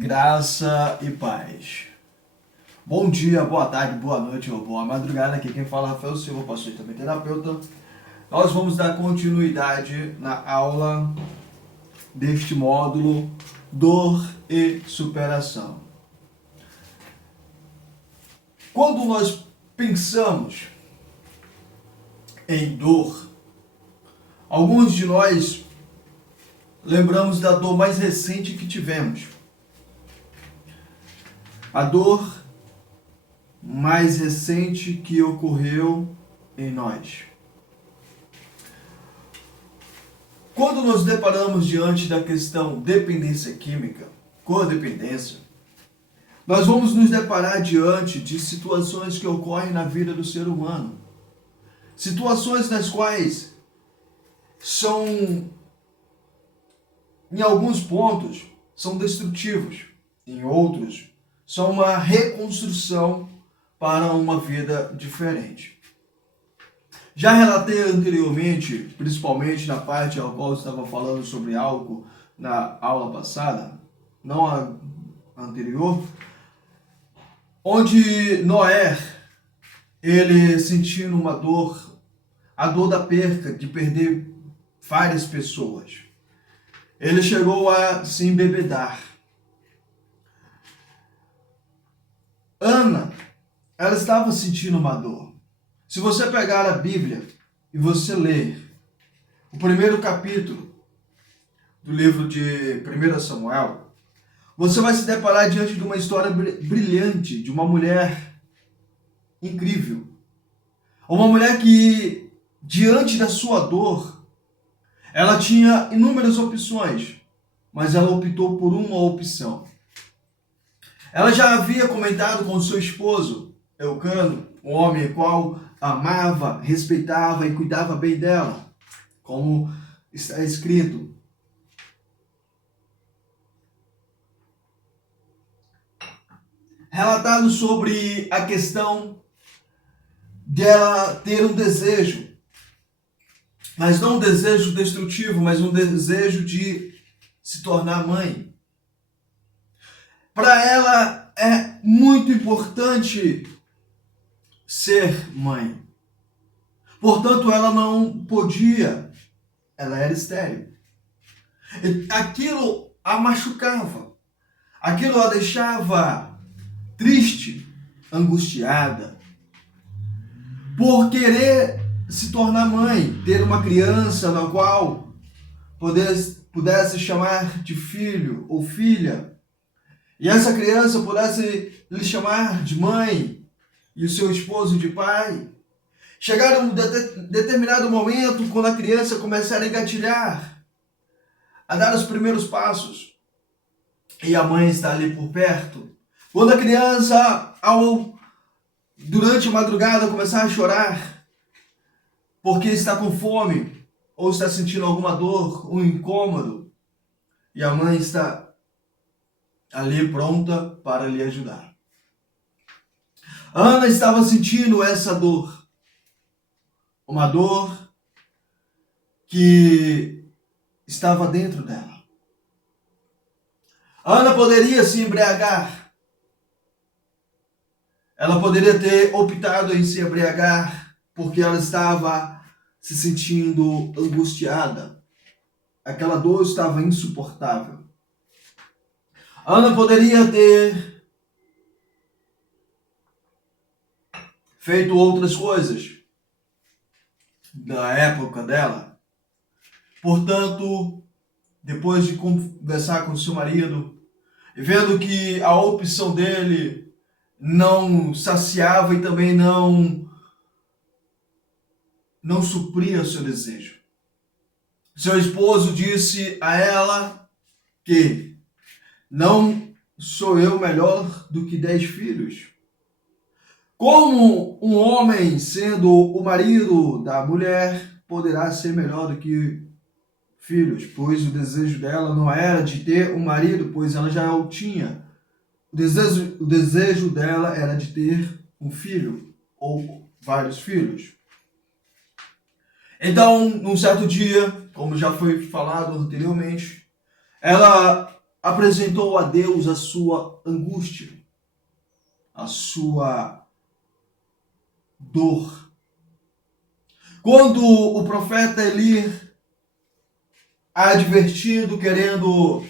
Graça e paz. Bom dia, boa tarde, boa noite ou boa madrugada. Aqui quem fala é Rafael Silva, pastor e também terapeuta. Nós vamos dar continuidade na aula deste módulo Dor e Superação. Quando nós pensamos em dor, alguns de nós lembramos da dor mais recente que tivemos. A dor mais recente que ocorreu em nós. Quando nos deparamos diante da questão dependência química, codependência, nós vamos nos deparar diante de situações que ocorrem na vida do ser humano. Situações nas quais são, em alguns pontos, são destrutivos, em outros, são uma reconstrução para uma vida diferente. Já relatei anteriormente, principalmente na parte ao qual eu estava falando sobre álcool na aula passada, não a anterior, onde Noé, ele sentindo uma dor, a dor da perca, de perder várias pessoas, ele chegou a se embebedar. Ana, ela estava sentindo uma dor. Se você pegar a Bíblia e você ler o primeiro capítulo do livro de 1 Samuel, você vai se deparar diante de uma história brilhante de uma mulher incrível. Uma mulher que, diante da sua dor, ela tinha inúmeras opções, mas ela optou por uma opção. Ela já havia comentado com seu esposo, Eucano, um homem qual amava, respeitava e cuidava bem dela, como está escrito. Relatado sobre a questão dela ter um desejo, mas não um desejo destrutivo, mas um desejo de se tornar mãe. Para ela é muito importante ser mãe. Portanto, ela não podia, ela era estéril. Aquilo a machucava, aquilo a deixava triste, angustiada, por querer se tornar mãe, ter uma criança na qual pudesse chamar de filho ou filha, e essa criança pudesse lhe chamar de mãe e o seu esposo de pai. Chegar um determinado momento, quando a criança começar a engatilhar, a dar os primeiros passos, e a mãe está ali por perto. Quando a criança, durante a madrugada, começar a chorar, porque está com fome, ou está sentindo alguma dor, um incômodo, e a mãe está ali pronta para lhe ajudar. Ana estava sentindo essa dor. Uma dor que estava dentro dela. Ana poderia se embriagar. Ela poderia ter optado em se embriagar porque ela estava se sentindo angustiada. Aquela dor estava insuportável. Ana poderia ter feito outras coisas da época dela. Portanto, depois de conversar com seu marido, e vendo que a opção dele não saciava e também não supria o seu desejo, seu esposo disse a ela que não sou eu melhor do que 10 filhos. Como um homem, sendo o marido da mulher, poderá ser melhor do que filhos? Pois o desejo dela não era de ter um marido, pois ela já o tinha. O desejo dela era de ter um filho, ou vários filhos. Então, num certo dia, como já foi falado anteriormente, ela apresentou a Deus a sua angústia, a sua dor. Quando o profeta Eli, advertido, querendo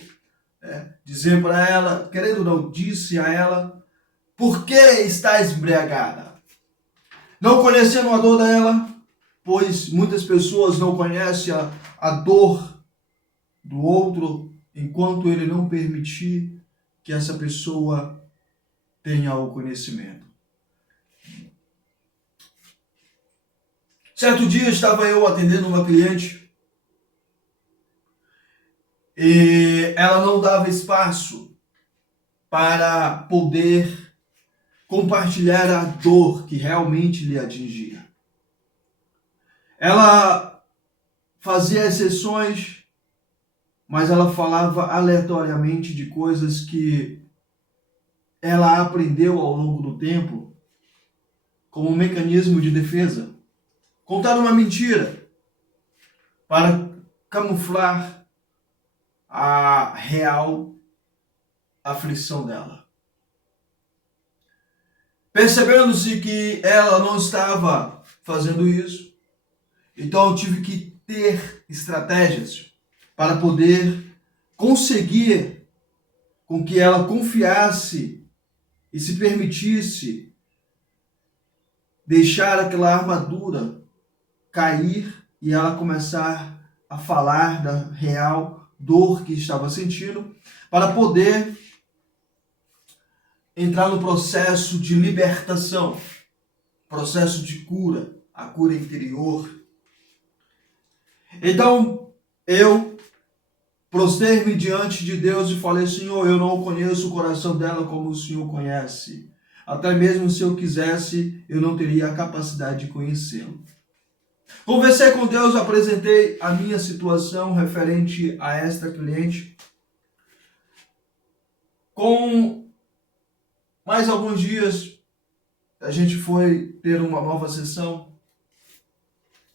dizer para ela, querendo não, disse a ela: por que estás embriagada? Não conhecendo a dor dela, pois muitas pessoas não conhecem a dor do outro, enquanto ele não permitir que essa pessoa tenha o conhecimento. Certo dia estava eu atendendo uma cliente e ela não dava espaço para poder compartilhar a dor que realmente lhe atingia. Ela fazia exceções, mas ela falava aleatoriamente de coisas que ela aprendeu ao longo do tempo como um mecanismo de defesa. Contar uma mentira para camuflar a real aflição dela. Percebendo-se que ela não estava fazendo isso, então eu tive que ter estratégias para poder conseguir com que ela confiasse e se permitisse deixar aquela armadura cair e ela começar a falar da real dor que estava sentindo, para poder entrar no processo de libertação, processo de cura, a cura interior. Então, eu prostrei-me diante de Deus e falei: Senhor, eu não conheço o coração dela como o Senhor conhece. Até mesmo se eu quisesse, eu não teria a capacidade de conhecê-lo. Conversei com Deus, apresentei a minha situação referente a esta cliente. Com mais alguns dias, a gente foi ter uma nova sessão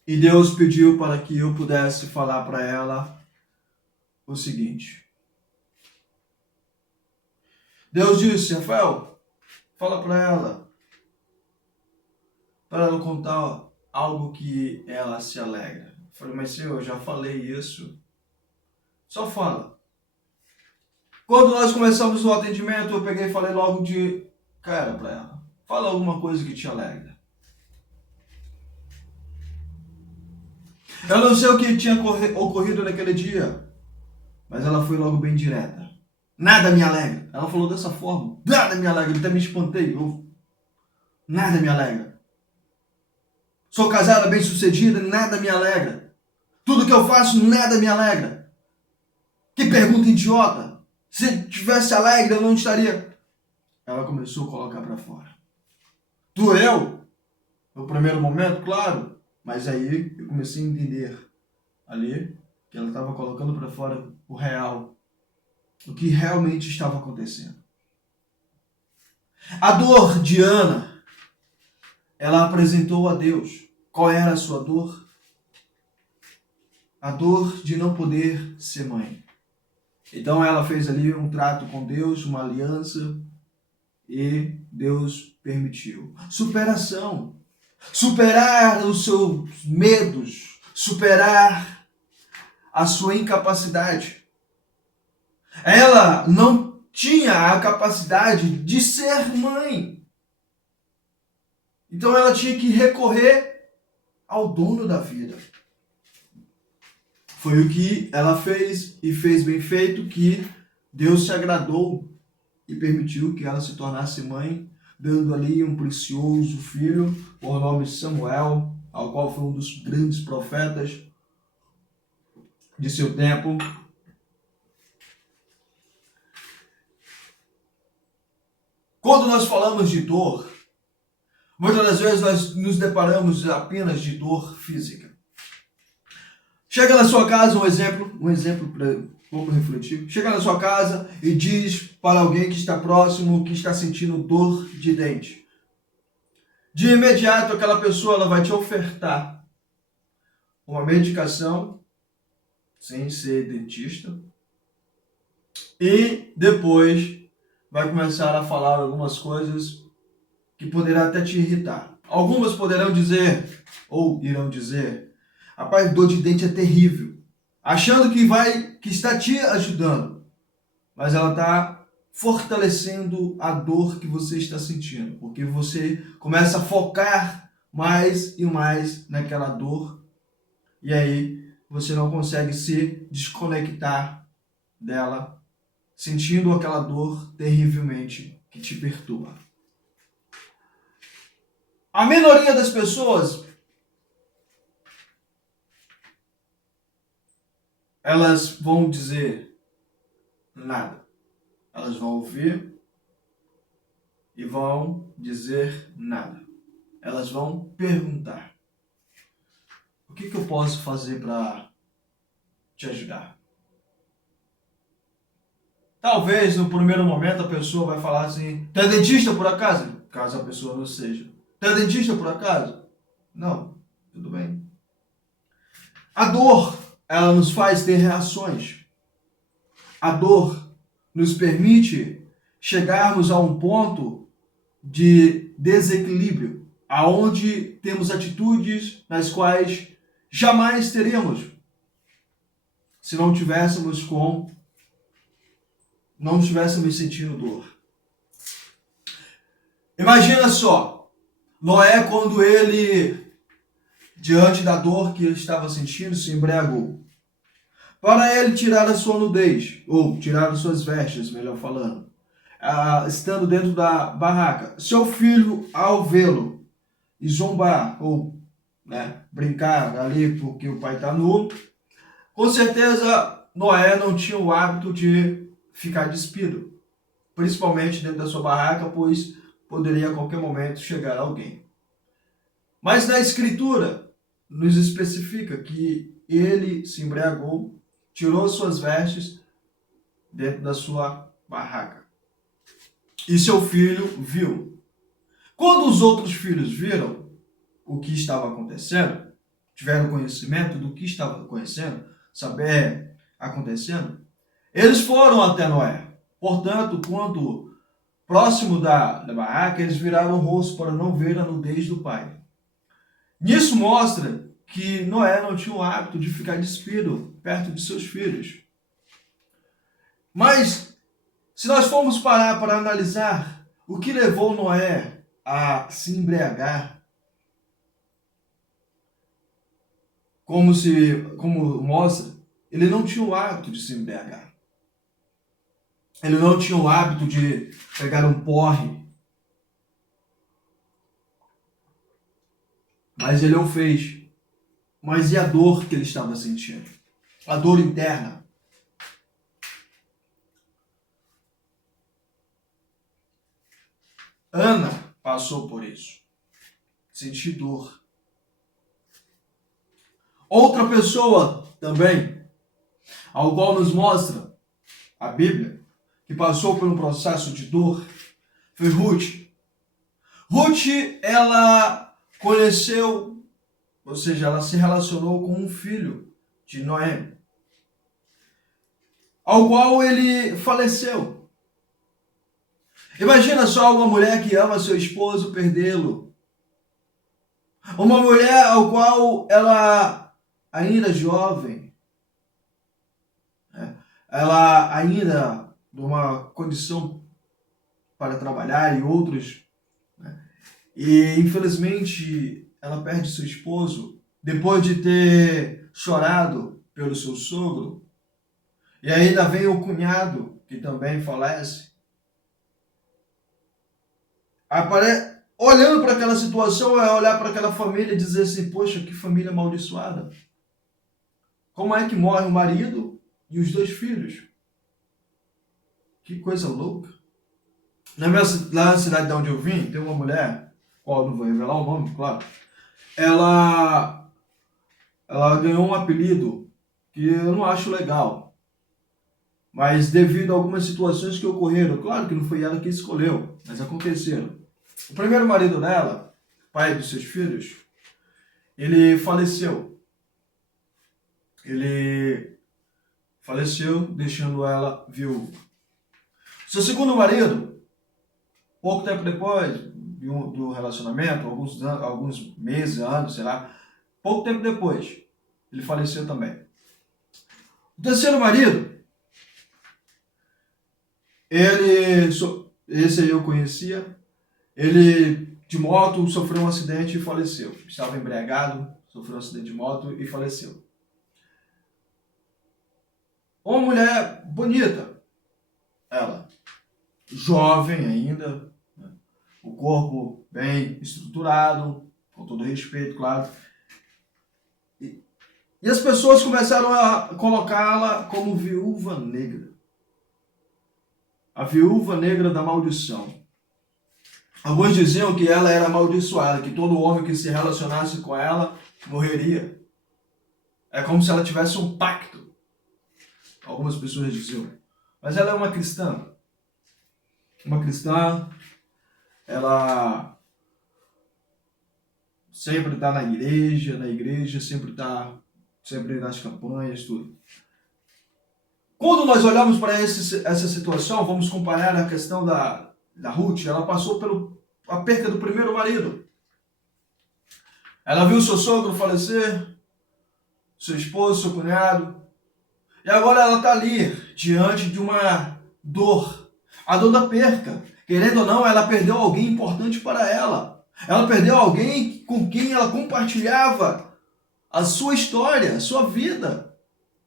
e Deus pediu para que eu pudesse falar para ela o seguinte. Deus disse: Rafael, fala para ela contar algo que ela se alegra. Eu falei: mas Senhor, eu já falei isso. Só fala. Quando nós começamos o atendimento, eu peguei e falei logo de cara para ela: fala alguma coisa que te alegra. Eu não sei o que tinha ocorrido naquele dia, mas ela foi logo bem direta. Nada me alegra. Ela falou dessa forma. Nada me alegra. Eu até me espantei. Nada me alegra. Sou casada, bem sucedida, nada me alegra. Tudo que eu faço, nada me alegra. Que pergunta idiota. Se tivesse alegre, eu não estaria. Ela começou a colocar para fora. Doeu? No primeiro momento, claro. Mas aí eu comecei a entender ali que ela estava colocando para fora o real. O que realmente estava acontecendo. A dor de Ana, ela apresentou a Deus. Qual era a sua dor? A dor de não poder ser mãe. Então ela fez ali um trato com Deus, uma aliança, e Deus permitiu. Superação. Superar os seus medos. Superar a sua incapacidade. Ela não tinha a capacidade de ser mãe. Então ela tinha que recorrer ao dono da vida. Foi o que ela fez e fez bem feito, que Deus se agradou e permitiu que ela se tornasse mãe, dando ali um precioso filho, por nome Samuel, ao qual foi um dos grandes profetas de seu tempo. Quando nós falamos de dor, muitas das vezes nós nos deparamos apenas de dor física. Chega na sua casa, um exemplo para pouco refletir. Chega na sua casa e diz para alguém que está próximo, que está sentindo dor de dente. De imediato, aquela pessoa ela vai te ofertar uma medicação, sem ser dentista, E depois vai começar a falar algumas coisas que poderá até te irritar. Algumas poderão dizer, ou irão dizer, rapaz, dor de dente é terrível. Achando que está te ajudando, mas ela está fortalecendo a dor que você está sentindo, porque você começa a focar mais e mais naquela dor, e aí você não consegue se desconectar dela, sentindo aquela dor terrivelmente que te perturba. A minoria das pessoas, elas vão dizer nada. Elas vão ouvir e vão dizer nada. Elas vão perguntar: o que eu posso fazer para te ajudar? Talvez no primeiro momento a pessoa vai falar assim: tu é dentista por acaso? Caso a pessoa não seja. Tu é dentista por acaso? Não. Tudo bem. A dor, ela nos faz ter reações. A dor nos permite chegarmos a um ponto de desequilíbrio, aonde temos atitudes nas quais jamais teríamos se não estivéssemos sentindo dor. Imagina só, Noé, quando ele, diante da dor que ele estava sentindo, se embriagou. Para ele tirar a sua nudez, ou tirar as suas vestes, melhor falando, estando dentro da barraca. Seu filho, ao vê-lo e zombar, ou brincar ali porque o pai está nu, com certeza Noé não tinha o hábito de ficar despido, principalmente dentro da sua barraca, pois poderia a qualquer momento chegar alguém. Mas na Escritura nos especifica que ele se embriagou, tirou suas vestes dentro da sua barraca. E seu filho viu. Quando os outros filhos viram o que estava acontecendo, tiveram conhecimento do que estava acontecendo, eles foram até Noé. Portanto, quando próximo da barraca, eles viraram o rosto para não ver a nudez do pai. Nisso mostra que Noé não tinha o hábito de ficar despido perto de seus filhos. Mas, se nós formos parar para analisar o que levou Noé a se embriagar, como mostra, ele não tinha o hábito de se embriagar. Ele não tinha o hábito de pegar um porre. Mas ele o fez. Mas e a dor que ele estava sentindo? A dor interna. Ana passou por isso. Sentir dor. Outra pessoa também, ao qual nos mostra a Bíblia, que passou por um processo de dor, foi Ruth. Ruth, ela conheceu, ou seja, ela se relacionou com um filho de Noé, ao qual ele faleceu. Imagina só uma mulher que ama seu esposo perdê-lo. Uma mulher ao qual ela ainda jovem, ela ainda numa condição para trabalhar e outros, e infelizmente ela perde seu esposo depois de ter chorado pelo seu sogro, e ainda vem o cunhado que também falece. Olhando para aquela situação, é olhar para aquela família e dizer assim: poxa, que família amaldiçoada. Como é que morre o marido e os 2 filhos? Que coisa louca. Lá na cidade de onde eu vim, tem uma mulher, qual não vou revelar o nome, claro. Ela ganhou um apelido que eu não acho legal. Mas devido a algumas situações que ocorreram, claro que não foi ela que escolheu, mas aconteceram. O primeiro marido dela, pai dos seus filhos, ele faleceu. Ele faleceu, deixando ela viúva. Seu segundo marido, pouco tempo depois do relacionamento, alguns meses, anos, sei lá, pouco tempo depois, ele faleceu também. O terceiro marido, esse aí eu conhecia, ele de moto sofreu um acidente e faleceu. Estava embriagado, sofreu um acidente de moto e faleceu. Uma mulher bonita, ela, jovem ainda, né? O corpo bem estruturado, com todo respeito, claro. E as pessoas começaram a colocá-la como viúva negra. A viúva negra da maldição. Alguns diziam que ela era amaldiçoada, que todo homem que se relacionasse com ela morreria. É como se ela tivesse um pacto. Algumas pessoas diziam. Mas ela é uma cristã. Uma cristã, ela sempre está na igreja, sempre nas campanhas, tudo. Quando nós olhamos para essa situação, vamos comparar a questão da Ruth. Ela passou a perca do primeiro marido. Ela viu seu sogro falecer, seu esposo, seu cunhado, e agora ela está ali, diante de uma dor, a dor da perca. Querendo ou não, ela perdeu alguém importante para ela. Ela perdeu alguém com quem ela compartilhava a sua história, a sua vida.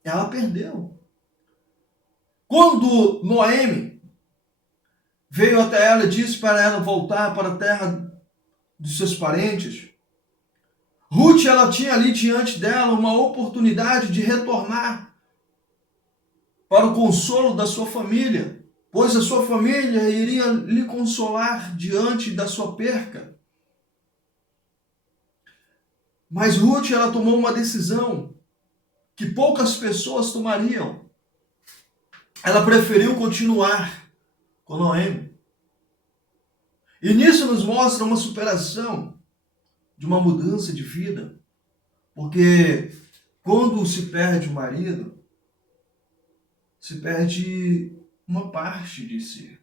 Ela perdeu. Quando Noemi veio até ela e disse para ela voltar para a terra dos seus parentes, Ruth, ela tinha ali diante dela uma oportunidade de retornar para o consolo da sua família, pois a sua família iria lhe consolar diante da sua perca. Mas Ruth, ela tomou uma decisão que poucas pessoas tomariam. Ela preferiu continuar com Noemi. E nisso nos mostra uma superação de uma mudança de vida. Porque quando se perde o marido, se perde uma parte de si.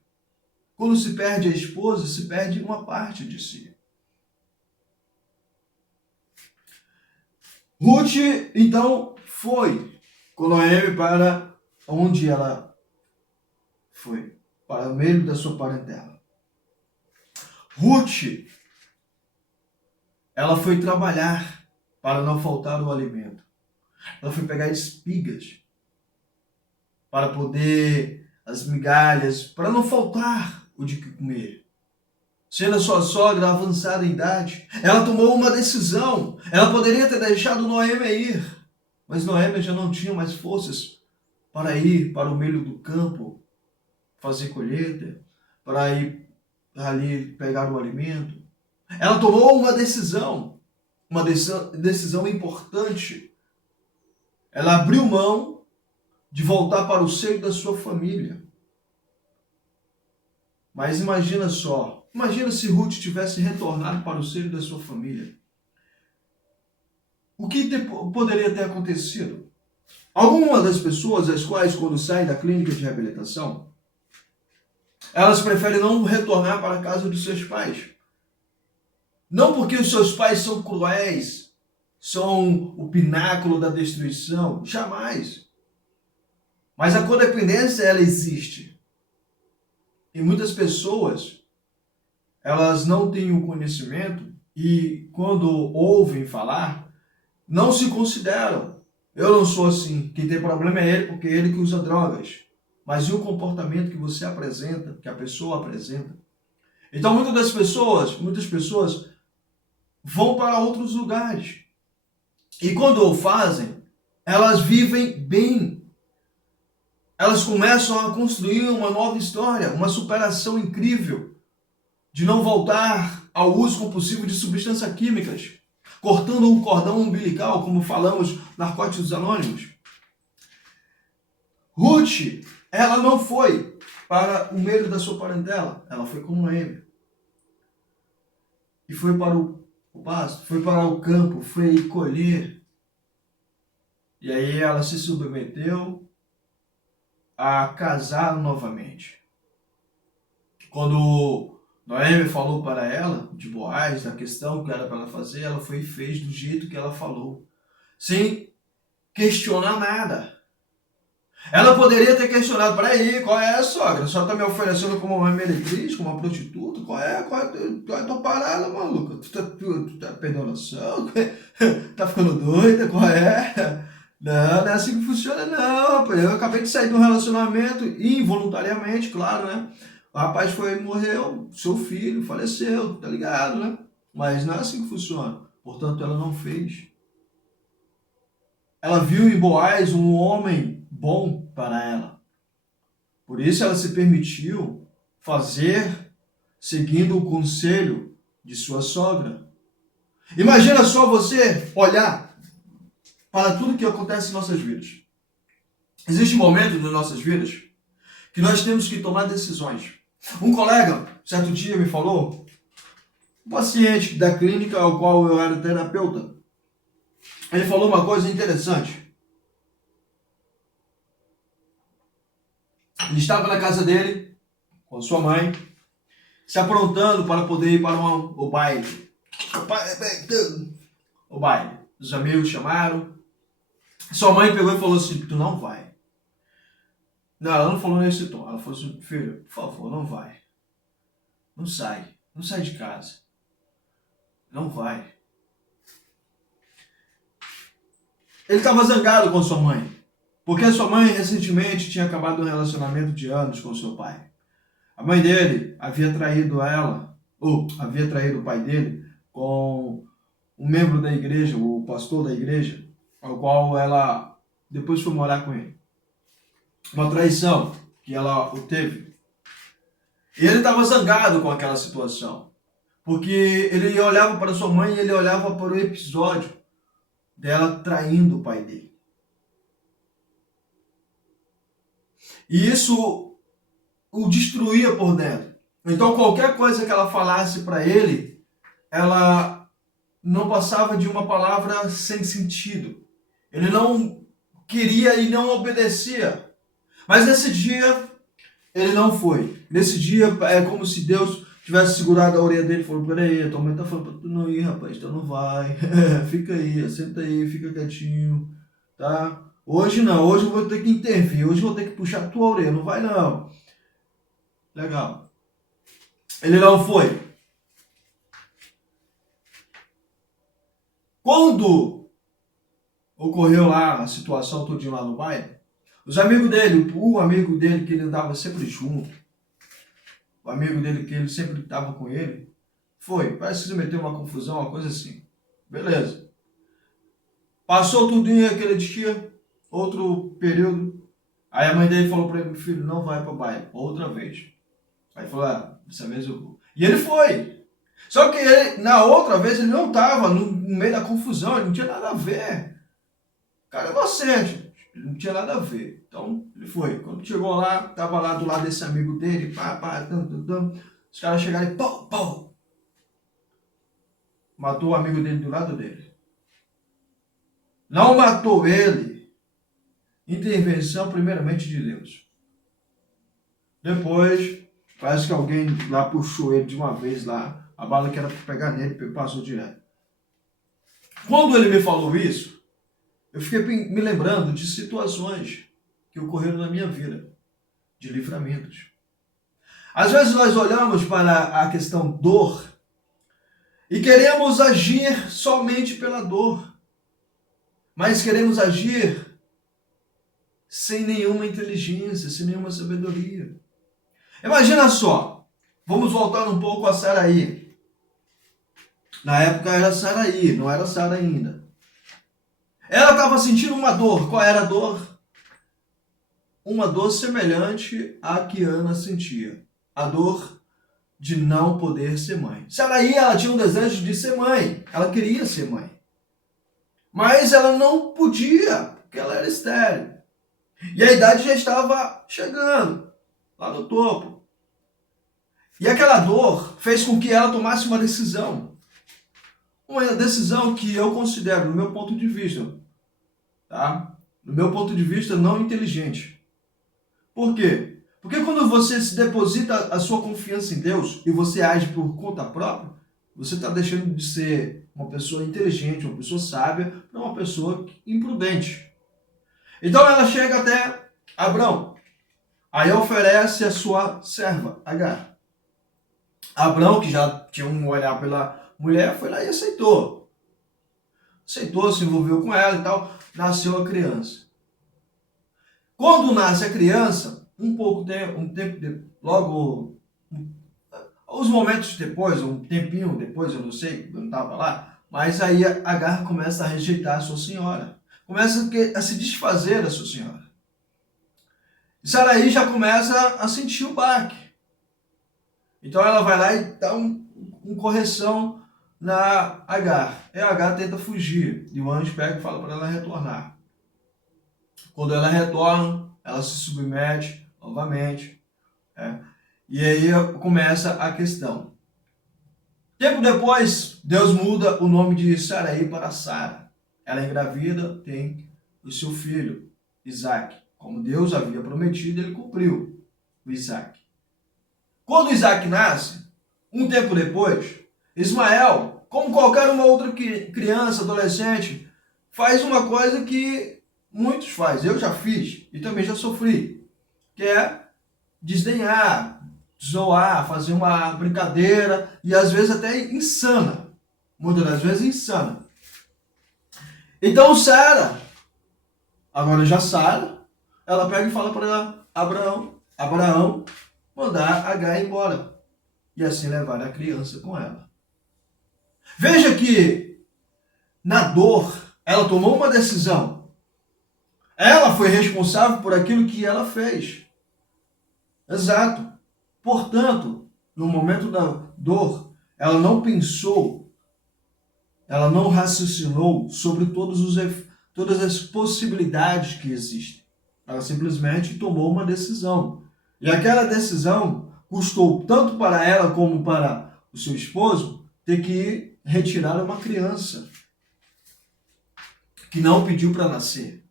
Quando se perde a esposa, se perde uma parte de si. Ruth, então, foi com Noemi para onde ela foi, para o meio da sua parentela. Ruth, ela foi trabalhar para não faltar o alimento. Ela foi pegar espigas para poder, as migalhas, para não faltar o de que comer. Sendo a sua sogra avançada em idade, ela tomou uma decisão. Ela poderia ter deixado Noemi ir, mas Noemi já não tinha mais forças para ir para o meio do campo, fazer colheita, para ir ali pegar o alimento. Ela tomou uma decisão importante. Ela abriu mão de voltar para o seio da sua família. Mas imagina se Ruth tivesse retornado para o seio da sua família. O que poderia ter acontecido? Algumas das pessoas, as quais quando saem da clínica de reabilitação, elas preferem não retornar para a casa dos seus pais. Não porque os seus pais são cruéis, são o pináculo da destruição, jamais. Mas a codependência, ela existe. E muitas pessoas, elas não têm o conhecimento e quando ouvem falar, não se consideram. Eu não sou assim. Quem tem problema é ele, porque é ele que usa drogas. Mas e o comportamento que você apresenta, que a pessoa apresenta? Então muitas pessoas vão para outros lugares. E quando o fazem, elas vivem bem. Elas começam a construir uma nova história, uma superação incrível de não voltar ao uso compulsivo de substâncias químicas, cortando o cordão umbilical, como falamos, narcóticos anônimos. Ruth, ela não foi para o meio da sua parentela, ela foi como ele. E foi para o pasto, foi para o campo, foi colher. E aí ela se submeteu a casar novamente. Quando Noemi falou para ela, de Boaz, da questão que era para ela fazer, ela foi e fez do jeito que ela falou, sem questionar nada. Ela poderia ter questionado, peraí, qual é a sogra? A senhora tá me oferecendo como uma meretriz, como uma prostituta? Qual é a tua parada, maluca? Tu tá perdendo noção? Tá ficando doida? Qual é? Não é assim que funciona, não, rapaz. Eu acabei de sair de um relacionamento, involuntariamente, claro, né? O rapaz foi, morreu, seu filho faleceu, tá ligado, né? Mas não é assim que funciona. Portanto, ela não fez. Ela viu em Boaz um homem bom para ela. Por isso ela se permitiu fazer seguindo o conselho de sua sogra. Imagina só você olhar para tudo que acontece em nossas vidas. Existem momentos nas nossas vidas que nós temos que tomar decisões. Um colega, certo dia, me falou, um paciente da clínica ao qual eu era terapeuta, ele falou uma coisa interessante. Ele estava na casa dele, com sua mãe, se aprontando para poder ir para o baile. O baile. Os amigos chamaram. Sua mãe pegou e falou assim, tu não vai. Não, ela não falou nesse tom. Ela falou assim, filho, por favor, não vai. Não sai. Não sai de casa. Não vai. Ele estava zangado com sua mãe. Porque a sua mãe recentemente tinha acabado um relacionamento de anos com seu pai. A mãe dele havia traído ela, ou havia traído o pai dele, com um membro da igreja, o pastor da igreja, ao qual ela depois foi morar com ele. Uma traição que ela o teve. E ele estava zangado com aquela situação. Porque ele olhava para sua mãe e ele olhava para o episódio dela traindo o pai dele. E isso o destruía por dentro. Então qualquer coisa que ela falasse para ele, ela não passava de uma palavra sem sentido. Ele não queria e não obedecia. Mas nesse dia, ele não foi. Nesse dia, é como se Deus tivesse segurado a orelha dele e falou, peraí, a tua mãe tá falando pra tu não ir, rapaz, então não vai. Fica aí, senta aí, fica quietinho, tá? Hoje não, hoje eu vou ter que intervir, hoje eu vou ter que puxar a tua orelha, não vai não. Legal. Ele não foi. Quando ocorreu lá a situação todinha lá no baile, os amigos dele, o amigo dele que ele andava sempre junto, o amigo dele que ele sempre estava com ele, parece que se meteu uma confusão, uma coisa assim. Beleza. Passou tudo em aquele dia, outro período. Aí a mãe dele falou para ele, filho, não vai para o baile, outra vez. Aí falou, dessa vez eu vou. E ele foi. Só que ele, na outra vez ele não estava no meio da confusão, ele não tinha nada a ver. O cara é inocente, ele não tinha nada a ver. Então ele foi. Quando chegou lá, estava lá do lado desse amigo dele, os caras chegaram e pau. Matou o amigo dele do lado dele. Não matou ele. Intervenção primeiramente de Deus. Depois, parece que alguém lá puxou ele de uma vez lá. A bala que era para pegar nele, passou direto. Quando ele me falou isso, eu fiquei me lembrando de situações que ocorreram na minha vida, de livramentos. Às vezes nós olhamos para a questão dor e queremos agir somente pela dor, mas queremos agir sem nenhuma inteligência, sem nenhuma sabedoria. Imagina só, vamos voltar um pouco a Saraí. Na época era Saraí, não era Sara ainda. Ela estava sentindo uma dor. Qual era a dor? Uma dor semelhante à que Ana sentia. A dor de não poder ser mãe. Saraí, ela tinha um desejo de ser mãe. Ela queria ser mãe. Mas ela não podia, porque ela era estéril. E a idade já estava chegando, lá no topo. E aquela dor fez com que ela tomasse uma decisão. Uma decisão que eu considero, no meu ponto de vista, tá? No meu ponto de vista, não inteligente. Por quê? Porque quando você se deposita a sua confiança em Deus e você age por conta própria, você está deixando de ser uma pessoa inteligente, uma pessoa sábia, para uma pessoa imprudente. Então ela chega até Abrão. Aí oferece a sua serva, Agar. Abrão, que já tinha um olhar pela mulher, foi lá e aceitou. Aceitou, se envolveu com ela e tal. Nasceu a criança. Quando nasce a criança, logo, uns momentos depois, um tempinho depois, eu não sei, eu não estava lá, mas aí Agar começa a rejeitar a sua senhora. Começa a se desfazer da sua senhora. E Saraí já começa a sentir o baque. Então ela vai lá e dá uma correção na Agar. E a Agar tenta fugir. E o anjo pega e fala para ela retornar. Quando ela retorna, ela se submete novamente. E aí começa a questão. Tempo depois, Deus muda o nome de Saraí para Sara. Ela é engravida, tem o seu filho, Isaac. Como Deus havia prometido, ele cumpriu o Isaac. Quando Isaac nasce, um tempo depois, Ismael, como qualquer uma outra criança, adolescente, faz uma coisa que muitos fazem. Eu já fiz e também já sofri, que é desdenhar, zoar, fazer uma brincadeira e às vezes até insana. Muitas das vezes insana. Então Sara, agora já Sara, ela pega e fala para Abraão mandar Agar embora e assim levar a criança com ela. Veja que na dor ela tomou uma decisão. Ela foi responsável por aquilo que ela fez. Exato. Portanto, no momento da dor, ela não pensou, ela não raciocinou sobre todas as possibilidades que existem. Ela simplesmente tomou uma decisão. E aquela decisão custou tanto para ela como para o seu esposo ter que retirar uma criança que não pediu para nascer.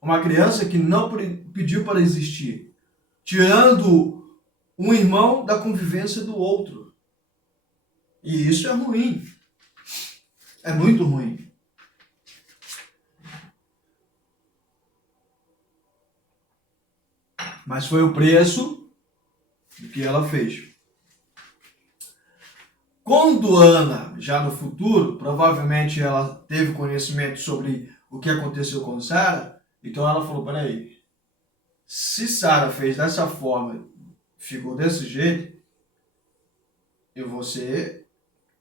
Uma criança que não pediu para existir. Tirando um irmão da convivência do outro. E isso é ruim. É muito ruim. Mas foi o preço do que ela fez. Quando Ana, já no futuro, provavelmente ela teve conhecimento sobre o que aconteceu com Sara, então ela falou, peraí, se Sara fez dessa forma, ficou desse jeito, eu vou ser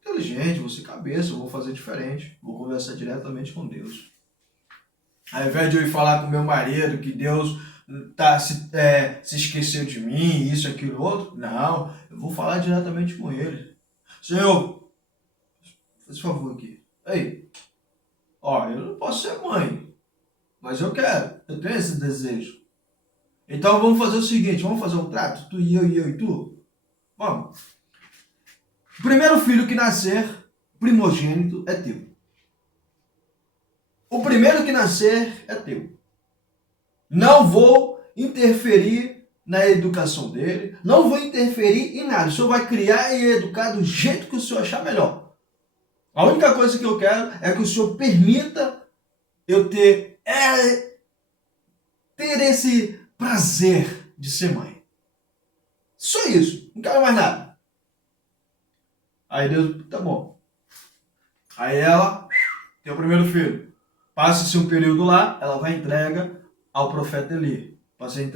inteligente, vou ser cabeça, eu vou fazer diferente, vou conversar diretamente com Deus. Ao invés de eu ir falar com meu marido que Deus se esqueceu de mim, isso, aquilo, outro, não, eu vou falar diretamente com ele. Senhor, faz favor aqui. Ei, ó, eu não posso ser mãe, mas eu quero, eu tenho esse desejo. Então vamos fazer o seguinte, vamos fazer um trato, tu e eu e tu? Vamos. O primeiro filho que nascer, primogênito, é teu. O primeiro que nascer é teu. Não vou interferir na educação dele, não vou interferir em nada. O senhor vai criar e educar do jeito que o senhor achar melhor. A única coisa que eu quero é que o senhor permita eu ter esse prazer de ser mãe. Só isso, não quero mais nada. Aí Deus, tá bom. Aí ela tem o primeiro filho. Passa-se um período lá, ela vai entrega ao profeta Eli. Para ser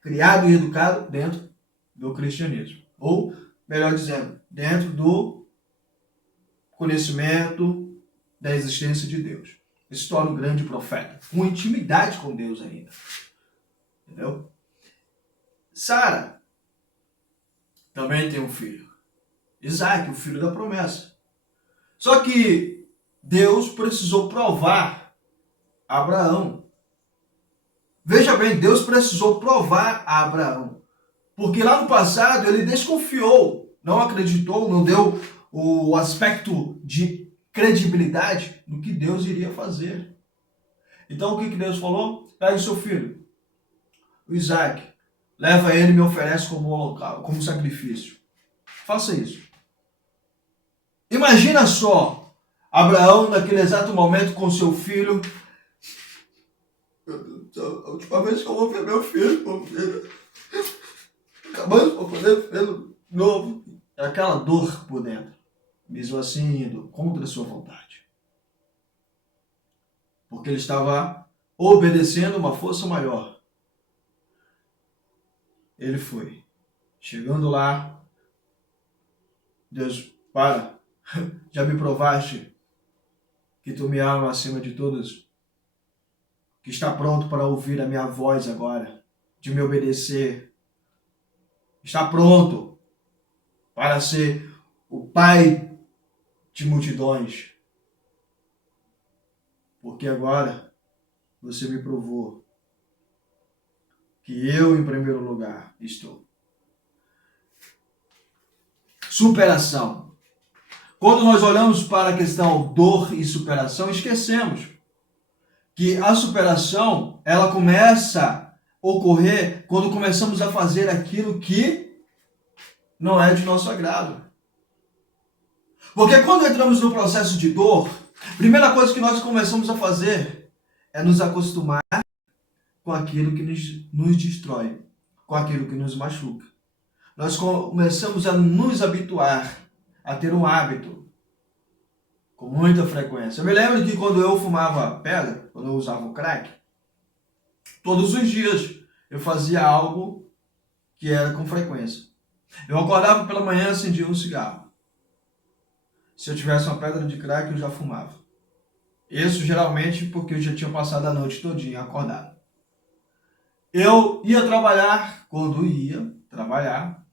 criado e educado dentro do cristianismo. Ou, melhor dizendo, dentro do conhecimento da existência de Deus. Ele se torna um grande profeta, com intimidade com Deus ainda. Entendeu? Sara também tem um filho. Isaac, o filho da promessa. Só que Deus precisou provar a Abraão. Veja bem, Deus precisou provar a Abraão. Porque lá no passado ele desconfiou, não acreditou, não deu o aspecto de credibilidade no que Deus iria fazer. Então o que Deus falou? Pega o seu filho, o Isaac. Leva ele e me oferece como local, como sacrifício. Faça isso. Imagina só, Abraão naquele exato momento com seu filho. A última vez que eu vou ver meu filho, acabando para poder vê-lo novo. É aquela dor por dentro, mesmo assim indo contra a sua vontade. Porque ele estava obedecendo uma força maior. Ele foi. Chegando lá, Deus, para, já me provaste que tu me amas acima de todos, que está pronto para ouvir a minha voz agora, de me obedecer. Está pronto para ser o pai de multidões. Porque agora você me provou que eu, em primeiro lugar, estou. Superação. Quando nós olhamos para a questão dor e superação, esquecemos que a superação, ela começa a ocorrer quando começamos a fazer aquilo que não é de nosso agrado. Porque quando entramos no processo de dor, a primeira coisa que nós começamos a fazer é nos acostumar com aquilo que nos destrói, com aquilo que nos machuca. Nós começamos a nos habituar a ter um hábito com muita frequência. Eu me lembro que quando eu fumava pedra, quando eu usava o crack, todos os dias eu fazia algo que era com frequência. Eu acordava pela manhã e acendia um cigarro. Se eu tivesse uma pedra de crack, eu já fumava. Isso geralmente porque eu já tinha passado a noite todinha acordado. Eu ia trabalhar, quando ia trabalhar,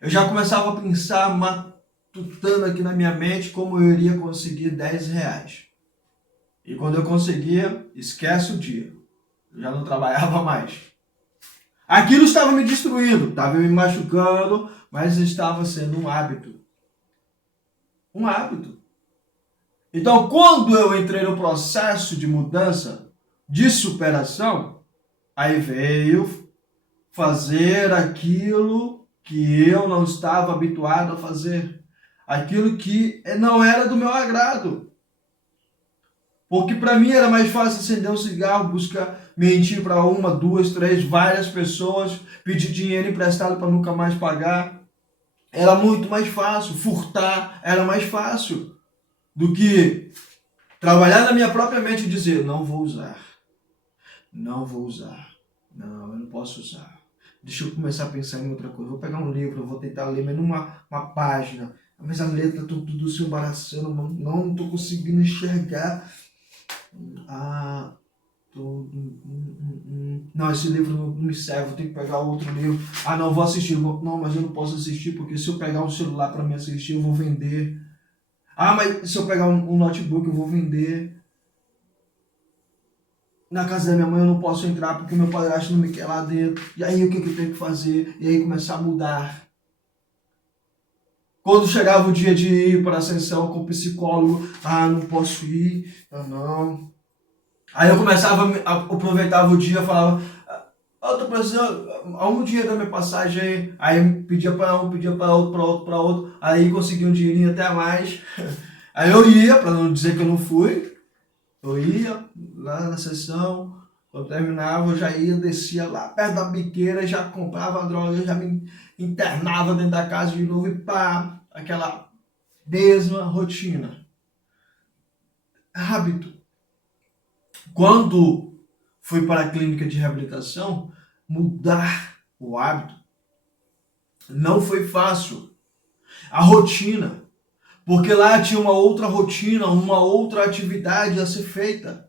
eu já começava a pensar, matutando aqui na minha mente, como eu iria conseguir 10 reais. E quando eu conseguia, esquece o dia. Eu já não trabalhava mais. Aquilo estava me destruindo, estava me machucando, mas estava sendo um hábito. Um hábito. Então, quando eu entrei no processo de mudança, de superação, aí veio fazer aquilo que eu não estava habituado a fazer. Aquilo que não era do meu agrado. Porque para mim era mais fácil acender um cigarro, buscar mentir para uma, duas, três, várias pessoas, pedir dinheiro emprestado para nunca mais pagar. Era muito mais fácil. Furtar era mais fácil do que trabalhar na minha própria mente e dizer, não vou usar. Não vou usar. Não, eu não posso usar. Deixa eu começar a pensar em outra coisa. Vou pegar um livro, eu vou tentar ler menos uma página. Mas a letra está tudo se embaraçando. Não estou conseguindo enxergar. Não, esse livro não me serve. Eu tenho que pegar outro livro. Não, vou assistir. Não, mas eu não posso assistir porque se eu pegar um celular para me assistir, eu vou vender. Mas se eu pegar um notebook, eu vou vender. Na casa da minha mãe eu não posso entrar porque o meu padrasto não me quer lá dentro. E aí o que eu tenho que fazer? E aí começar a mudar. Quando chegava o dia de ir para a sessão com o psicólogo, não posso ir, não. Aí eu aproveitava o dia e falava, eu tô precisando, um dinheiro da minha passagem aí pedia para um, pedia para outro, aí conseguia um dinheirinho até a mais. Aí eu ia, para não dizer que eu não fui. Eu ia lá na sessão, quando terminava, eu já ia, descia lá perto da biqueira, já comprava a droga, já me internava dentro da casa de novo e aquela mesma rotina. Hábito. Quando fui para a clínica de reabilitação, mudar o hábito não foi fácil. A rotina. Porque lá tinha uma outra rotina, uma outra atividade a ser feita.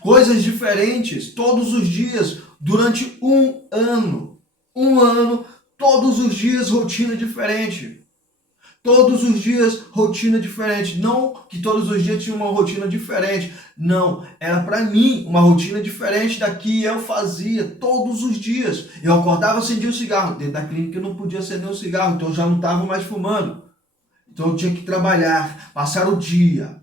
Coisas diferentes, todos os dias, durante um ano. Um ano, todos os dias, rotina diferente. Todos os dias, rotina diferente. Não que todos os dias tinha uma rotina diferente. Não, era para mim uma rotina diferente da que eu fazia todos os dias. Eu acordava, acendia um cigarro. Dentro da clínica eu não podia acender um cigarro, então eu já não estava mais fumando. Então eu tinha que trabalhar, passar o dia.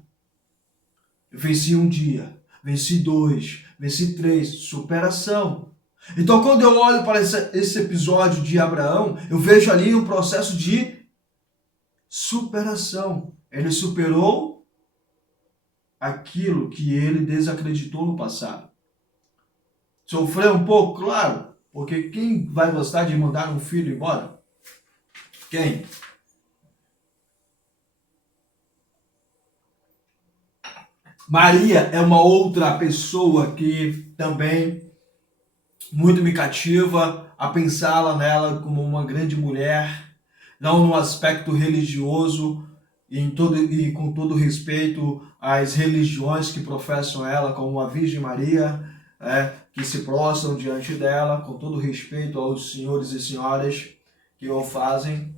Eu venci um dia, venci 2, venci 3, superação. Então, quando eu olho para esse episódio de Abraão, eu vejo ali um processo de superação. Ele superou aquilo que ele desacreditou no passado. Sofreu um pouco, claro, porque quem vai gostar de mandar um filho embora? Quem? Maria é uma outra pessoa que também muito me cativa a pensá-la nela como uma grande mulher, não no aspecto religioso e com todo respeito às religiões que professam ela, como a Virgem Maria, que se prostram diante dela, com todo respeito aos senhores e senhoras que o fazem.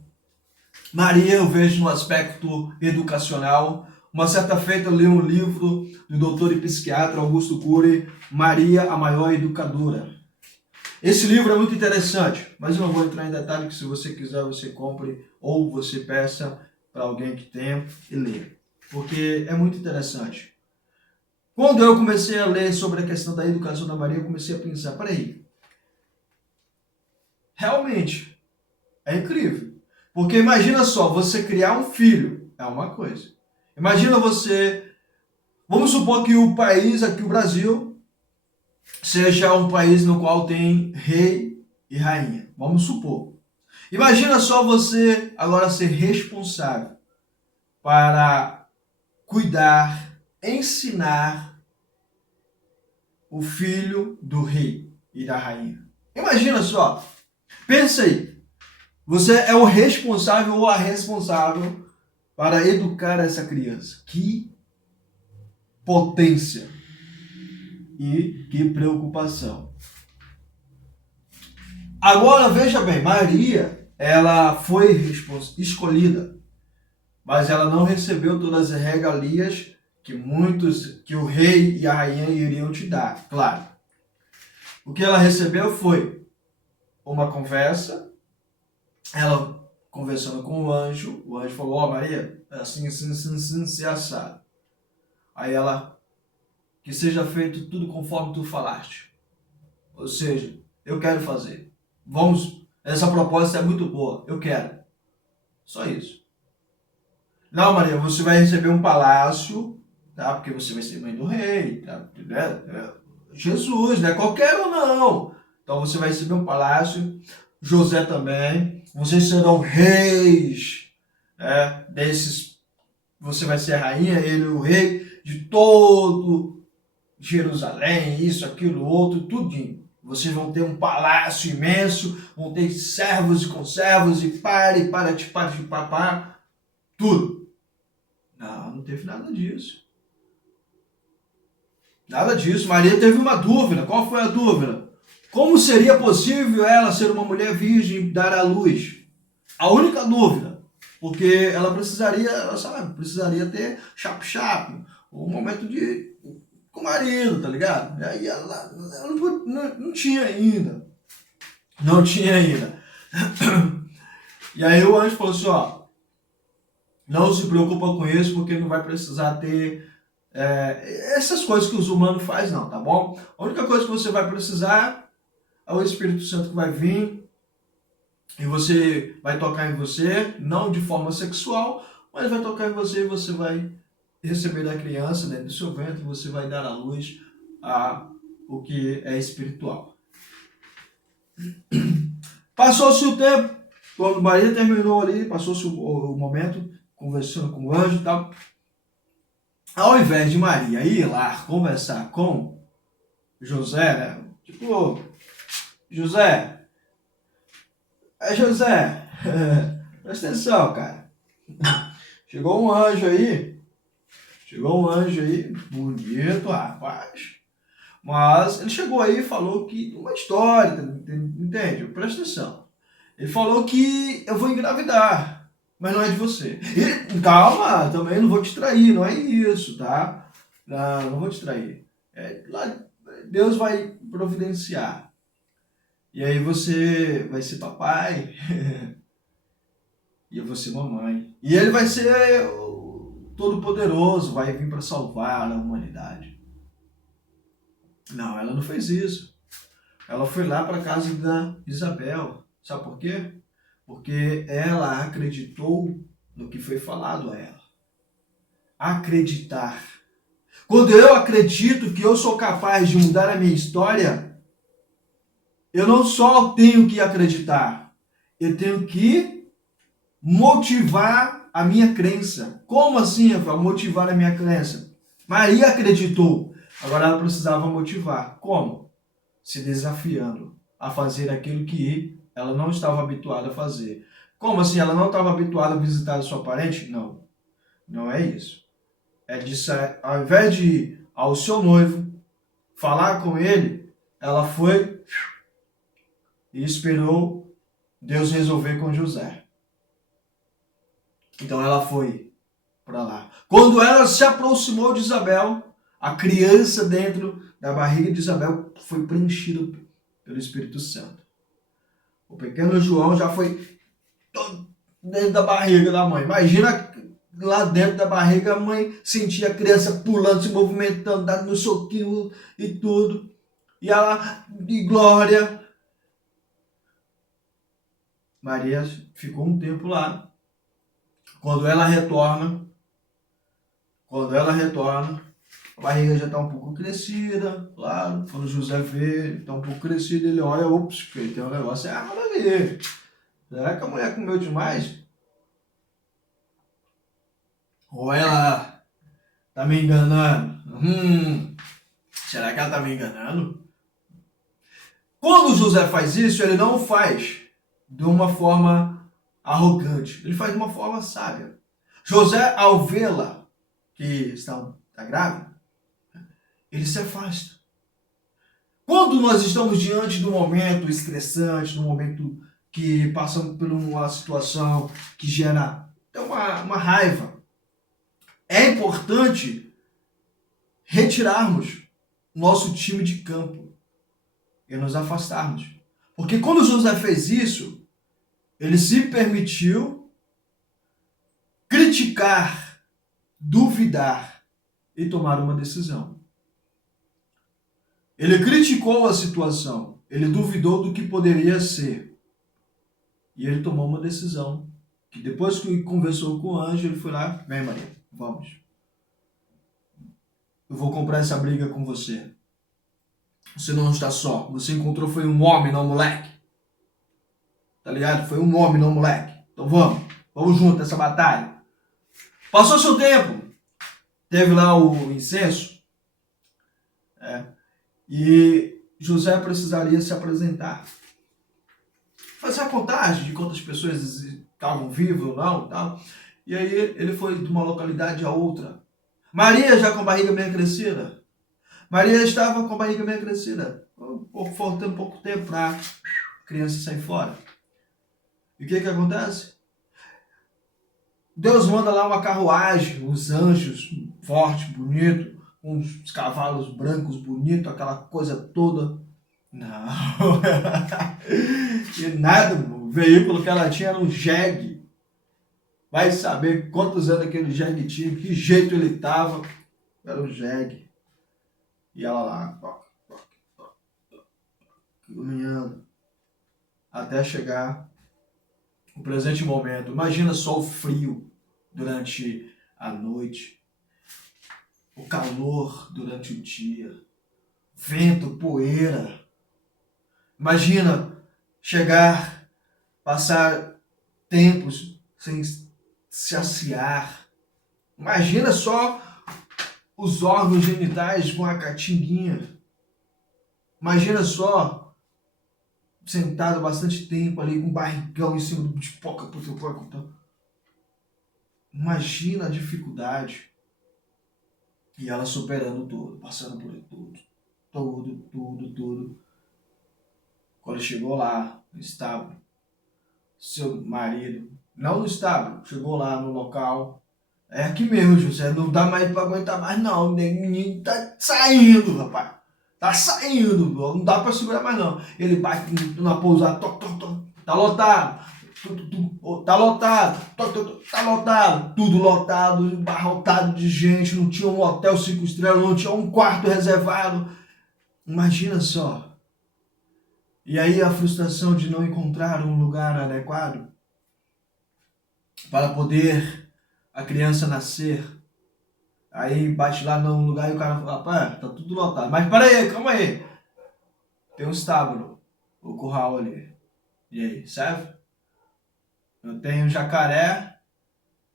Maria eu vejo no aspecto educacional. Uma certa feita eu li um livro do doutor e psiquiatra Augusto Cury, Maria, a Maior Educadora. Esse livro é muito interessante, mas eu não vou entrar em detalhe, que se você quiser você compre ou você peça para alguém que tenha e leia, porque é muito interessante. Quando eu comecei a ler sobre a questão da educação da Maria, eu comecei a pensar, peraí, realmente é incrível. Porque imagina só, você criar um filho é uma coisa. Imagina você, vamos supor que o país, aqui o Brasil, seja um país no qual tem rei e rainha. Vamos supor. Imagina só você agora ser responsável para cuidar, ensinar o filho do rei e da rainha. Imagina só. Pensa aí. Você é o responsável ou a responsável para educar essa criança. Que potência e que preocupação. Agora veja bem, Maria, ela foi escolhida, mas ela não recebeu todas as regalias que o rei e a rainha iriam te dar, claro. O que ela recebeu foi uma conversa, ela conversando com o anjo falou, ó Maria, assim, se assado. Aí ela, que seja feito tudo conforme tu falaste. Ou seja, eu quero fazer. Essa proposta é muito boa, eu quero. Só isso. Não, Maria, você vai receber um palácio, tá? Porque você vai ser mãe do rei, tá? Jesus, né? Qualquer um não. Então você vai receber um palácio, José também. Vocês serão reis, né? Você vai ser a rainha, ele o rei de todo Jerusalém, isso, aquilo, outro, tudinho. Vocês vão ter um palácio imenso, vão ter servos e conservos e papá, tudo. Não teve nada disso. Nada disso. Maria teve uma dúvida. Qual foi a dúvida? Como seria possível ela ser uma mulher virgem e dar à luz? A única dúvida. Porque ela precisaria ter chap-chap, um momento com o marido, tá ligado? E aí ela não tinha ainda. Não tinha ainda. E aí o anjo falou assim, ó, não se preocupa com isso, porque não vai precisar ter essas coisas que os humanos fazem não, tá bom? A única coisa que você vai precisar é o Espírito Santo que vai vir e você vai tocar em você, não de forma sexual, mas vai tocar em você e você vai receber da criança dentro do seu ventre, você vai dar à luz a o que é espiritual. Passou-se o tempo, quando Maria terminou ali, passou-se o momento, conversando com o anjo e tal. Ao invés de Maria ir lá conversar com José, né? Tipo, José, presta atenção, cara. Chegou um anjo aí, bonito, rapaz. Mas ele chegou aí e falou que uma história, entende? Presta atenção. Ele falou que eu vou engravidar, mas não é de você. E, calma, também não vou te trair, não é isso, tá? Não vou te trair. Deus vai providenciar. E aí você vai ser papai e eu vou ser mamãe. E ele vai ser todo-poderoso, vai vir para salvar a humanidade. Não, ela não fez isso. Ela foi lá para a casa da Isabel. Sabe por quê? Porque ela acreditou no que foi falado a ela. Acreditar. Quando eu acredito que eu sou capaz de mudar a minha história, eu não só tenho que acreditar, eu tenho que motivar a minha crença. Como assim, Rafael? Motivar a minha crença? Maria acreditou, agora ela precisava motivar. Como? Se desafiando a fazer aquilo que ela não estava habituada a fazer. Como assim? Ela não estava habituada a visitar a sua parente? Não, não é isso. É de, ao invés de ir ao seu noivo, falar com ele, ela foi e esperou Deus resolver com José. Então ela foi para lá. Quando ela se aproximou de Isabel, a criança dentro da barriga de Isabel foi preenchida pelo Espírito Santo. O pequeno João já foi dentro da barriga da mãe. Imagina lá dentro da barriga a mãe sentia a criança pulando, se movimentando, dando no soquinho e tudo. E ela, de glória. Maria ficou um tempo lá. Quando ela retorna, a barriga já está um pouco crescida, claro. Quando José vê, está um pouco crescido, ele olha, ops, tem um negócio errado ali. Será que a mulher comeu demais? Ou ela tá me enganando? Será que ela tá me enganando? Quando José faz isso, ele não faz de uma forma arrogante. Ele faz de uma forma sábia. José, ao vê-la que está grávida, ele se afasta. Quando nós estamos diante de um momento estressante, de um momento que passamos por uma situação que gera até uma raiva, é importante retirarmos nosso time de campo e nos afastarmos. Porque quando José fez isso, ele se permitiu criticar, duvidar e tomar uma decisão. Ele criticou a situação, ele duvidou do que poderia ser. E ele tomou uma decisão. Que depois que conversou com o anjo, ele foi lá, vem Maria, vamos. Eu vou comprar essa briga com você. Você não está só. Você encontrou foi um homem, não um moleque. Tá ligado? Foi um homem, não um moleque. Então vamos junto nessa batalha. Passou seu tempo. Teve lá o incenso. E José precisaria se apresentar. Fazer a contagem de quantas pessoas estavam vivas ou não. Tal. E aí ele foi de uma localidade a outra. Maria já com a barriga bem crescida. Maria estava com a barriga bem crescida. Faltando pouco tempo para a criança sair fora. E o que acontece? Deus manda lá uma carruagem, os anjos, forte, bonito, com uns cavalos brancos bonitos, aquela coisa toda. Não. E nada, o veículo que ela tinha era um jegue. Vai saber quantos anos aquele jegue tinha, que jeito ele estava. Era um jegue. E ela lá, caminhando, até chegar o presente momento. Imagina só o frio durante a noite, o calor durante o dia, vento, poeira. Imagina chegar, passar tempos sem se saciar. Imagina só os órgãos genitais com a catinguinha. Imagina só sentado bastante tempo ali com um barrigão em cima de poca. Imagina a dificuldade. E ela superando tudo, passando por tudo. Quando chegou lá no estábulo, seu marido, não no estábulo, chegou lá no local. É aqui mesmo, José, não dá mais pra aguentar mais não, o menino tá saindo, rapaz. Tá saindo, não dá pra segurar mais não. Ele bate na pousada, tá lotado, tá lotado, tudo lotado, embarrotado de gente, não tinha um hotel 5 estrelas, não tinha um quarto reservado. Imagina só, E aí a frustração de não encontrar um lugar adequado para poder a criança nascer. Aí bate lá num lugar e o cara fala, pá, tá tudo lotado. Mas peraí, calma aí. Tem um estábulo, o curral ali. E aí, serve? Eu tenho jacaré,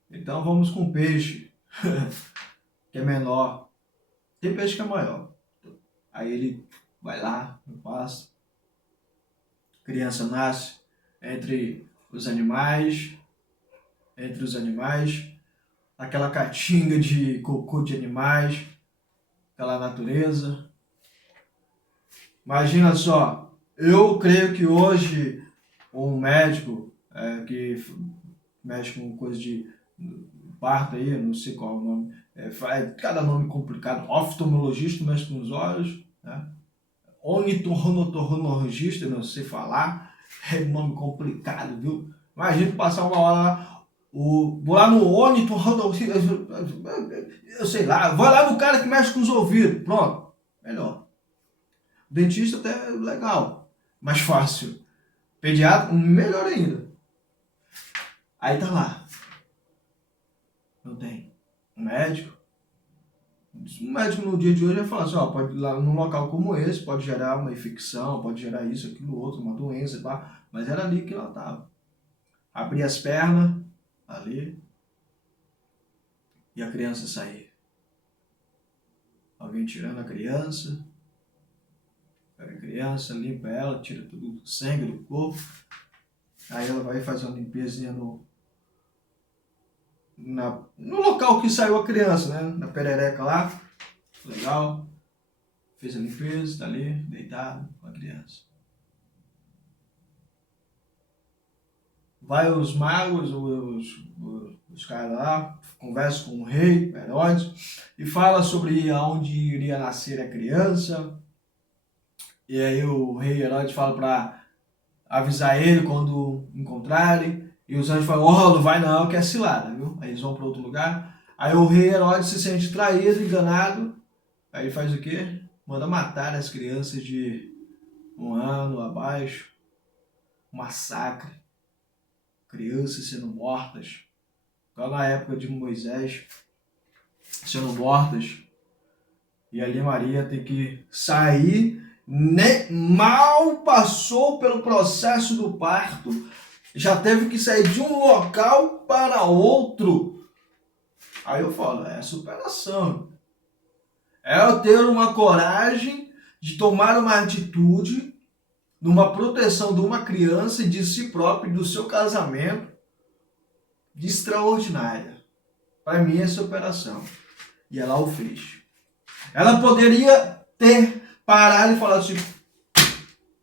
então vamos com peixe, que é menor. Tem peixe que é maior. Aí ele vai lá, no pasto. Criança nasce entre os animais, aquela caatinga de cocô de animais, aquela natureza. Imagina só, eu creio que hoje um médico que mexe com coisa de parto aí, eu não sei qual é o nome, cada nome complicado, oftalmologista mexe com os olhos, né? Ornitorrinolaringologista, eu não sei falar, é um nome complicado, viu? Imagina passar uma hora lá, vou lá no ornitorrinolaringologista, eu sei lá, vou lá no cara que mexe com os ouvidos, pronto, melhor. Dentista até é legal, mais fácil. Pediatra, melhor ainda. Aí tá lá, não tem um médico. Um médico no dia de hoje vai falar assim, ó, pode lá num local como esse, pode gerar uma infecção, pode gerar isso, aquilo, outro, uma doença, pá. Mas era ali que ela estava. Abria as pernas, ali, e a criança saía. Alguém tirando a criança, pega a criança, limpa ela, tira tudo o sangue do corpo. Aí ela vai fazer uma limpezinha no local que saiu a criança, né? Na perereca lá. Legal. Fez a limpeza, tá ali, deitado com a criança. Vai os magos, os caras lá, conversa com o rei, Herodes, e fala sobre aonde iria nascer a criança. E aí o rei Herodes fala para avisar ele quando encontrarem. E os anjos falam, oh, não vai não, que é cilada, viu? Aí eles vão para outro lugar. Aí o rei Herodes se sente traído, enganado. Aí ele faz o quê? Manda matar as crianças de 1 ano abaixo. Massacre. Crianças sendo mortas. Igual na época de Moisés. Sendo mortas. E ali Maria tem que sair. Mal passou pelo processo do parto. Já teve que sair de um local para outro. Aí eu falo, é superação. É eu ter uma coragem de tomar uma atitude numa proteção de uma criança e de si próprio, do seu casamento, de extraordinária. Para mim é superação. E ela o fez. Ela poderia ter parado e falado assim,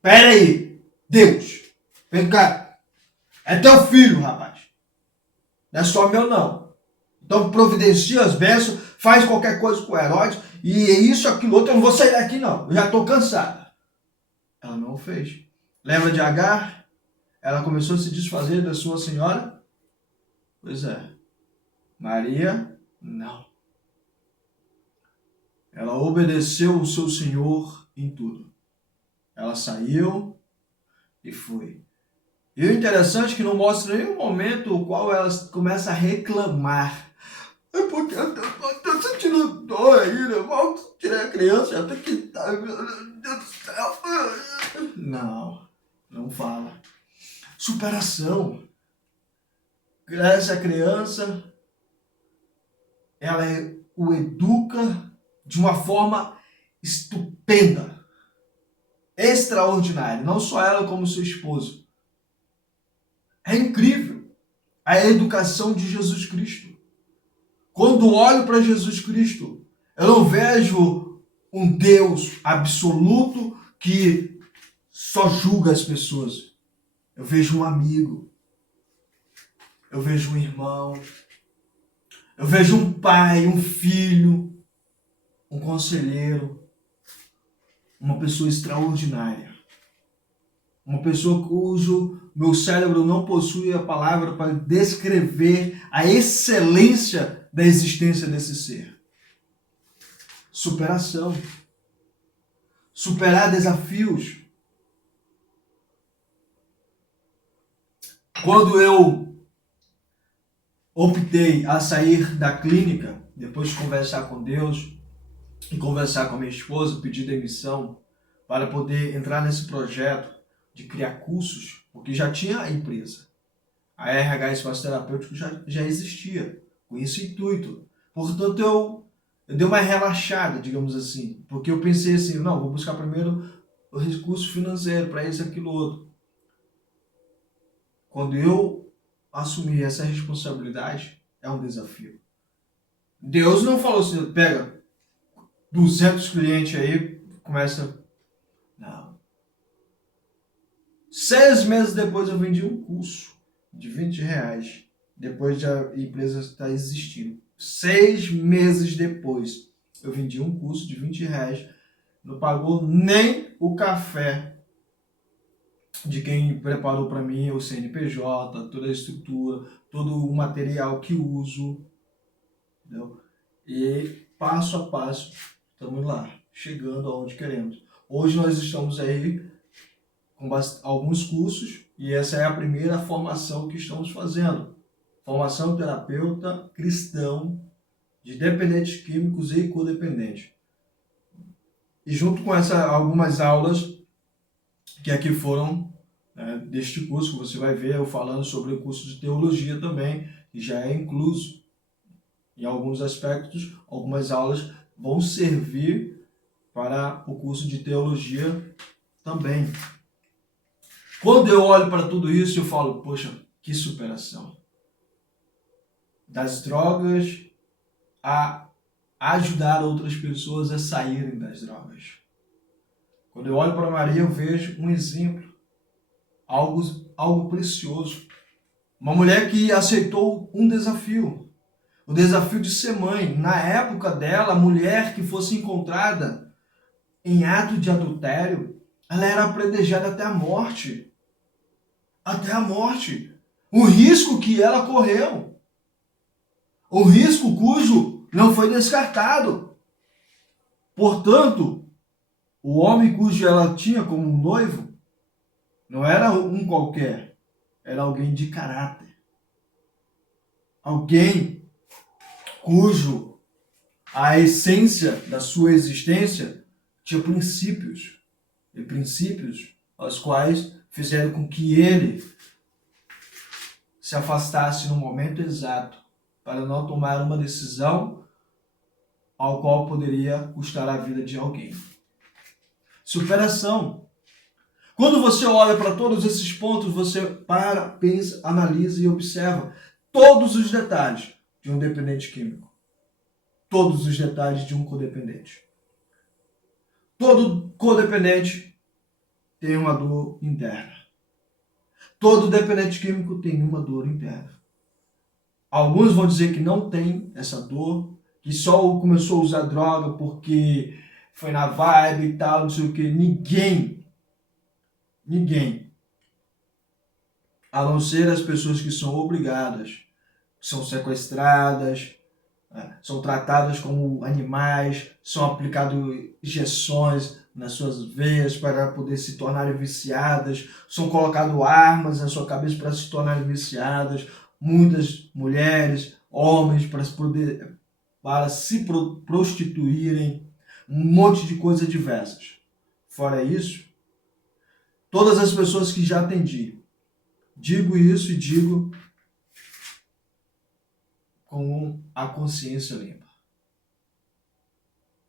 pera aí, Deus, vem cá, é teu filho, rapaz. Não é só meu, não. Então providencia as bênçãos, faz qualquer coisa com o Herodes, e isso, aquilo, outro, eu não vou sair daqui, não. Eu já estou cansada. Ela não o fez. Lembra de Agar? Ela começou a se desfazer da sua senhora? Pois é. Maria, não. Ela obedeceu o seu Senhor em tudo. Ela saiu e foi. E o interessante é que não mostra nenhum momento o qual ela começa a reclamar. É porque eu tô sentindo dor ainda, mal tirei a criança, já tem que estar, meu Deus do céu. Não, não fala. Superação. Essa criança, ela o educa de uma forma estupenda, extraordinária. Não só ela, como seu esposo. É incrível a educação de Jesus Cristo. Quando olho para Jesus Cristo, eu não vejo um Deus absoluto que só julga as pessoas. Eu vejo um amigo. Eu vejo um irmão. Eu vejo um pai, um filho, um conselheiro, uma pessoa extraordinária. Uma pessoa cujo meu cérebro não possui a palavra para descrever a excelência da existência desse ser. Superação. Superar desafios. Quando eu optei a sair da clínica, depois de conversar com Deus e conversar com a minha esposa, pedir demissão para poder entrar nesse projeto de criar cursos, porque já tinha a empresa. A RH Espaço Terapêutico já existia, com esse intuito. Portanto, eu dei uma relaxada, digamos assim, porque eu pensei assim, não, vou buscar primeiro o recurso financeiro para isso, aquilo, outro. Quando eu assumi essa responsabilidade, é um desafio. Deus não falou assim, pega 200 clientes aí, começa... Não. 6 meses depois eu vendi um curso de R$ 20, depois de a empresa estar existindo. 6 meses depois eu vendi um curso de R$ 20, não pagou nem o café de quem preparou para mim o CNPJ, toda a estrutura, todo o material que uso, entendeu? E passo a passo estamos lá, chegando aonde queremos. Hoje nós estamos aí com alguns cursos e essa é a primeira formação que estamos fazendo. Formação terapeuta cristão de dependentes químicos e codependentes. E junto com algumas aulas que aqui foram deste curso, que você vai ver eu falando sobre o curso de teologia também, que já é incluso. Em alguns aspectos, algumas aulas vão servir para o curso de teologia também. Quando eu olho para tudo isso, eu falo, poxa, que superação. Das drogas a ajudar outras pessoas a saírem das drogas. Quando eu olho para Maria, eu vejo um exemplo, algo precioso. Uma mulher que aceitou um desafio, o desafio de ser mãe. Na época dela, a mulher que fosse encontrada em ato de adultério, ela era apedrejada até a morte. Até a morte. O risco que ela correu. O risco cujo não foi descartado. Portanto, o homem cujo ela tinha como um noivo não era um qualquer, era alguém de caráter. Alguém cujo a essência da sua existência tinha princípios. E princípios aos quais fizeram com que ele se afastasse no momento exato para não tomar uma decisão ao qual poderia custar a vida de alguém. Superação. Quando você olha para todos esses pontos, você para, pensa, analisa e observa todos os detalhes de um dependente químico. Todos os detalhes de um codependente. Todo codependente tem uma dor interna. Todo dependente químico tem uma dor interna. Alguns vão dizer que não tem essa dor, que só começou a usar droga porque foi na vibe e tal, não sei o que. Ninguém, a não ser as pessoas que são obrigadas, são sequestradas, são tratadas como animais, são aplicadas injeções nas suas veias para poder se tornarem viciadas, são colocadas armas na sua cabeça para se tornarem viciadas, muitas mulheres, homens para se prostituírem, um monte de coisas diversas. Fora isso, todas as pessoas que já atendi, digo isso e digo com a consciência limpa.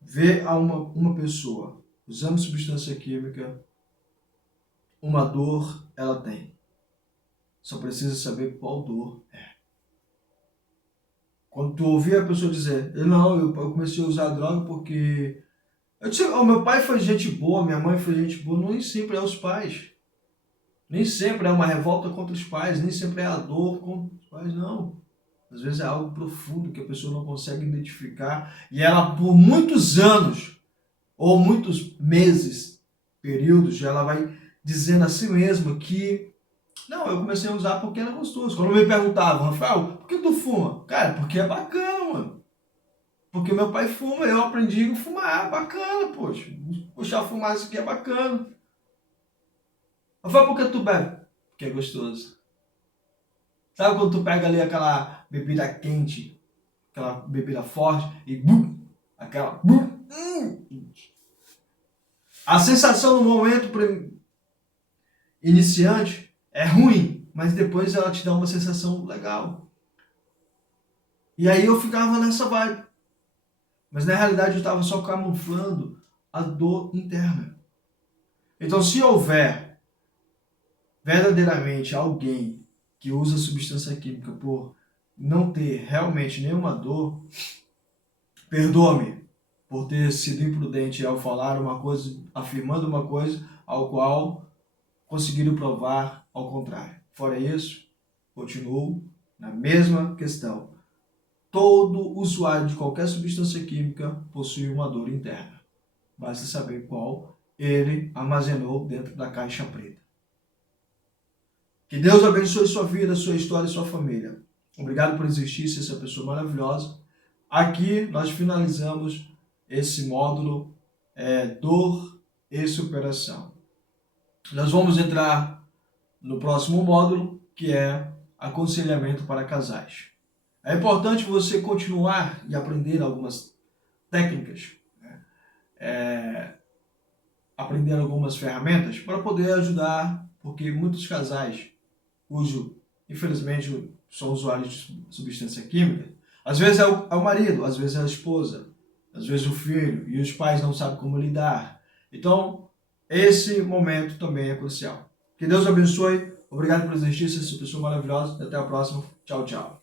Ver uma pessoa usando substância química, uma dor ela tem. Só precisa saber qual dor é. Quando tu ouvir a pessoa dizer, eu comecei a usar droga porque... meu pai foi gente boa, minha mãe foi gente boa. Nem sempre é os pais. Nem sempre é uma revolta contra os pais, nem sempre é a dor contra os pais, não. Às vezes é algo profundo que a pessoa não consegue identificar e ela, por muitos anos ou muitos meses, períodos, ela vai dizendo a si mesma que não, eu comecei a usar porque era gostoso. Quando me perguntavam, Rafael, por que tu fuma? Cara, porque é bacana, mano. Porque meu pai fuma, eu aprendi a fumar, bacana, poxa. Puxar a fumaça aqui é bacana. Rafael, por que tu bebe? Porque é gostoso. Sabe quando tu pega ali aquela bebida quente, aquela bebida forte e bum, aquela bum, a sensação no momento iniciante é ruim, mas depois ela te dá uma sensação legal. E aí eu ficava nessa vibe. Mas na realidade eu estava só camuflando a dor interna. Então, se houver verdadeiramente alguém que usa substância química por não ter realmente nenhuma dor, perdoa-me por ter sido imprudente ao falar uma coisa, afirmando uma coisa ao qual conseguiram provar ao contrário. Fora isso, continuo na mesma questão. Todo usuário de qualquer substância química possui uma dor interna. Basta saber qual ele armazenou dentro da caixa preta. Que Deus abençoe sua vida, sua história e sua família. Obrigado por existir, ser essa pessoa maravilhosa. Aqui nós finalizamos esse módulo Dor e Superação. Nós vamos entrar no próximo módulo, que é aconselhamento para casais. É importante você continuar e aprender algumas técnicas, aprender algumas ferramentas para poder ajudar, porque muitos casais, infelizmente, são usuários de substância química, às vezes é o marido, às vezes é a esposa, às vezes o filho, e os pais não sabem como lidar. Então, esse momento também é crucial. Que Deus abençoe. Obrigado por existir, ser essa pessoa maravilhosa. Até a próxima. Tchau, tchau.